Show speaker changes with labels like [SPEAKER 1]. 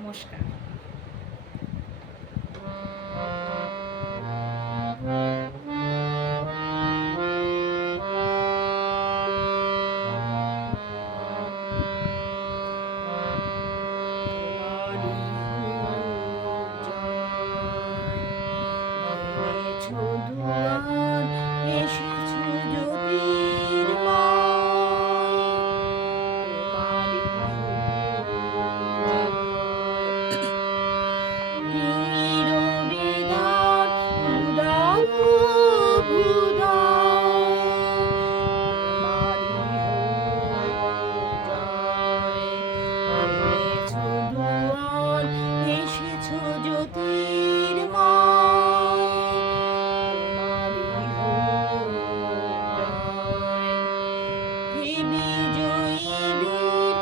[SPEAKER 1] নমস্কার। তোমারই বিজয়ী বীর